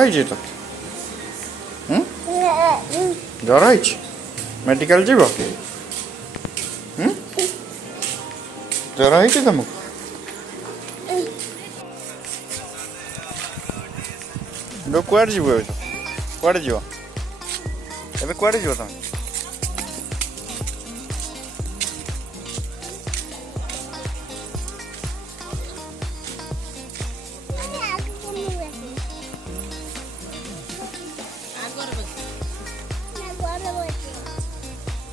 ହେଇଛି ତ ଜ୍ୱର ହେଇଛି ମେଡ଼ିକାଲ ଯିବ ଜ୍ୱର ହେଇଛି ତମକୁ କୁଆଡ଼େ ଯିବ ଏବେ କୁଆଡ଼େ ଯିବ ଏବେ କୁଆଡ଼େ ଯିବ ତମେ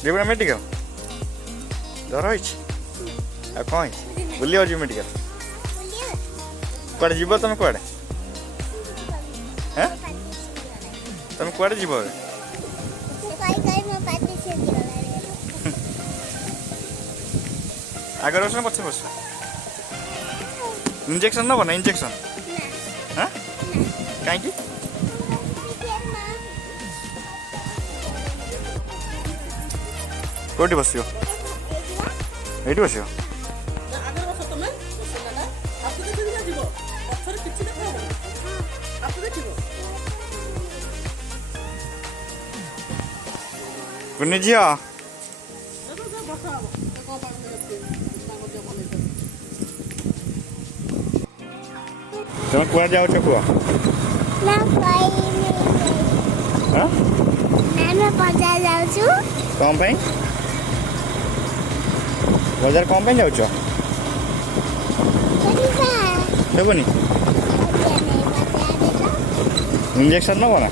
ଯିବ ନା ମେଡ଼ିକାଲ ଜ୍ୱର ହେଇଛି ଆଉ କ'ଣ ହେଇଛି ବୁଲିବାକୁ ଯିବ ମେଡ଼ିକାଲ କୁଆଡ଼େ ଯିବ ତମେ କୁଆଡ଼େ হ্যাঁ তুমি কুয়াড়ে যাব আগে বস না পছে বস ইঞ্জেকশন নেব না ইঞ্জেকশন হ্যাঁ কাইকি কোটি বসিও এইটি বসিও କୁନି ଝିଅ ତମେ କୁଆଡ଼େ ଯାଉଛ କୁହ ବଜାର ଯାଉଛୁ କ'ଣ ପାଇଁ ବଜାର କ'ଣ ପାଇଁ ଯାଉଛ ଦେବନି ଇଞ୍ଜେକ୍ସନ୍ ନେବ ନା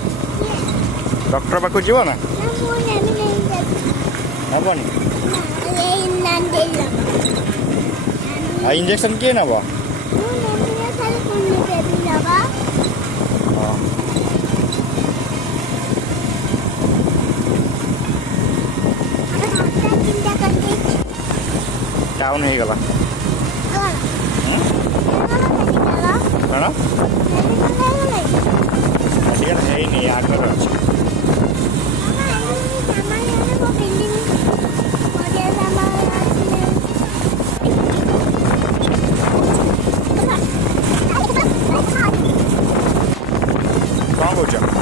ଡକ୍ଟର ପାଖକୁ ଯିବ ନା ନେବନି ଆଉ ଇଞ୍ଜେକ୍ସନ୍ କିଏ ନେବ ଟାଉନ୍ ହେଇଗଲା କ'ଣ ମେଡ଼ିକାଲ ହେଇନି ଆଗରେ ଅଛି କ'ଣ କହୁଛ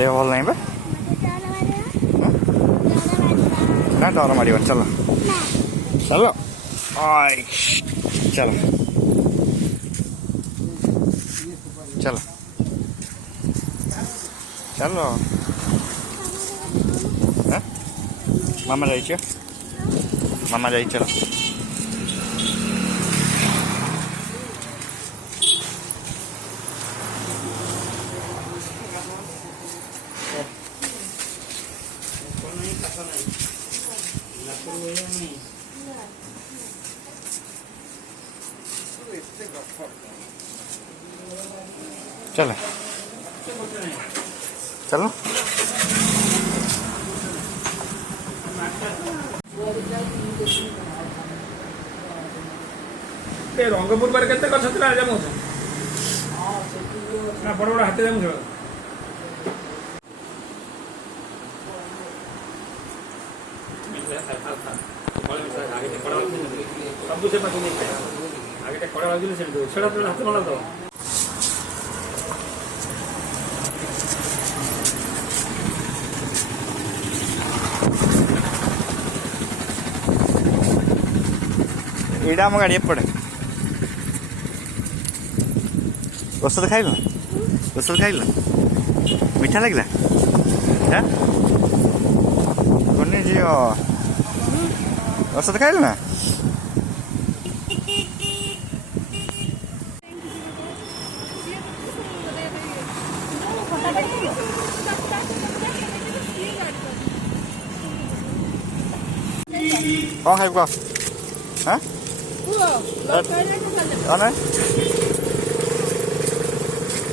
ଦେହ ଭଲ ନାହିଁ ବା ନା ଡର ମାଡ଼ିବନି ଚାଲ ଚାଲ ଚାଲ ଚାଲ ଚାଲ ମାମା ଯାଇଛି ମାମା ଯାଇଛି ଚାଲ चल चलो रंगपुर पर केते गछ थिला जमु ना बड़ बड़ हाथी जमु सब से पाछे नहीं आगे कड़ा बाजू से छड़ा तो हाथ मला तो ଏଇଟା ଆମ ଗାଡ଼ି ଏପଟେ ଔଷଧ ଖାଇଲ ଔଷଧ ଖାଇଲ ମିଠା ଲାଗିଲା କୁନି ଝିଅ ଔଷଧ ଖାଇଲ ନା କ'ଣ ଖାଇବୁ କହ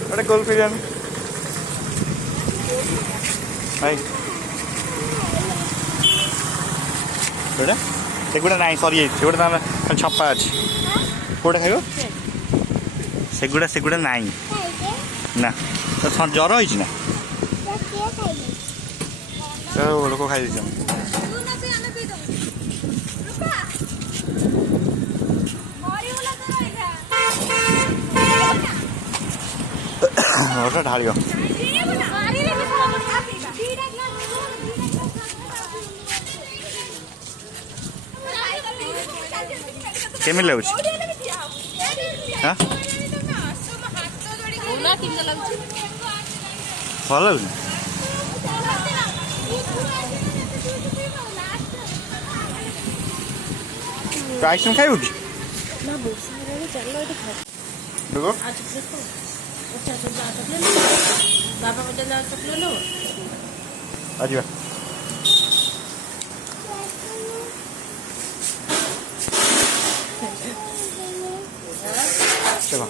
ଗୋଟେ ଗୋଲ ବିରିୟାନୀ ଭାଇ ସେଗୁଡ଼ା ନାହିଁ ସରିଯାଇଛି ସେଗୁଡ଼ା ଆମେ ଖାଲି ଛପା ଅଛି କେଉଁଟା ଖାଇବ ସେଗୁଡ଼ା ନାହିଁ ନା ଜ୍ୱର ହେଇଛି ନା ଲୋକ ଖାଇ ଦେଇଛନ୍ତି ওটা ঢালিও କେମିତି ଲାଗୁଛି ହଁ ଭଲ ଲାଗୁଛି ଆଇସ୍କ୍ରିମ୍ ଖାଇବୁ କି ଯିବା चलो